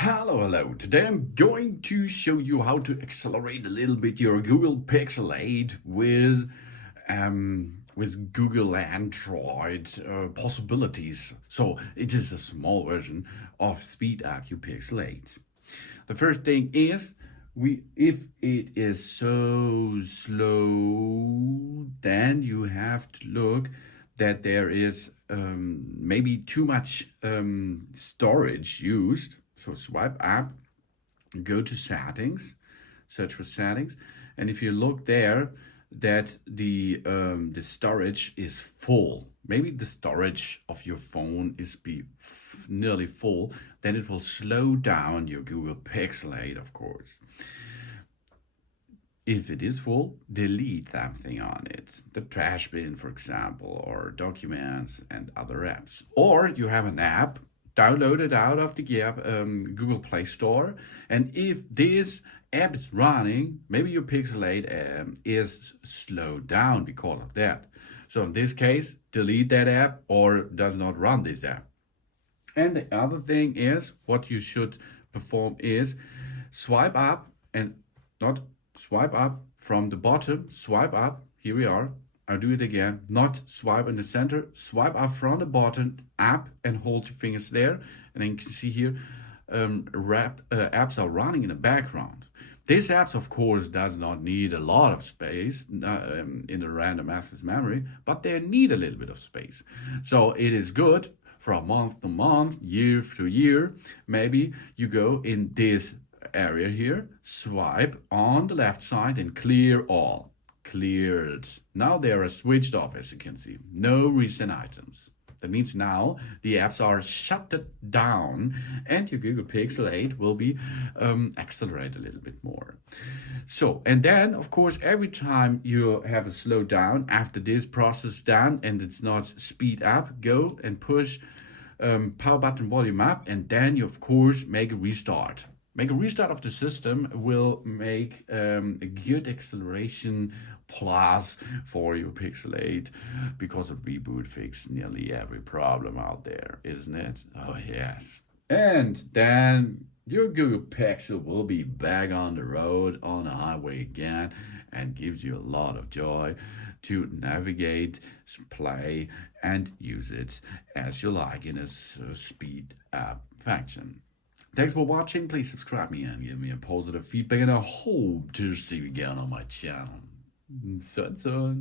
Hello. Today I'm going to show you how to accelerate a little bit your Google Pixel 8 with Google Android possibilities. So it is a small version of speed up your Pixel 8. The first thing is if it is so slow, then you have to look that there is maybe too much storage used. So swipe up, go to settings, search for settings, and if you look there that the storage is full, maybe the storage of your phone is nearly full, then it will slow down your Google Pixel 8, of course. If it is full, delete something on it. The trash bin, for example, or documents and other apps. Or you have an app, download it out of the Google Play Store. And if this app is running, maybe your Pixel 8 is slowed down because of that. So in this case, delete that app or does not run this app. And the other thing is, what you should perform is swipe up and not swipe up from the bottom, swipe up, here we are, I'll do it again, not swipe in the center, swipe up from the bottom, up and hold your fingers there, and then you can see here, apps are running in the background. These apps, of course, does not need a lot of space in the random access memory, but they need a little bit of space. So it is good from month to month, year to year, maybe you go in this area here, swipe on the left side and clear all. Cleared. Now they are switched off, as you can see. No recent items. That means now the apps are shut down and your Google Pixel 8 will be accelerated a little bit more. So, and then of course, every time you have a slow down after this process done and it's not speed up, go and push power button volume up, and then you of course make a restart. Make a restart of the system will make a good acceleration plus for your Pixel 8, because a reboot fixes nearly every problem out there, isn't it? Oh yes. And then your Google Pixel will be back on the road, on the highway again, and gives you a lot of joy to navigate, play, and use it as you like in a speed up function. Thanks for watching. Please subscribe me and give me a positive feedback, and I hope to see you again on my channel. So.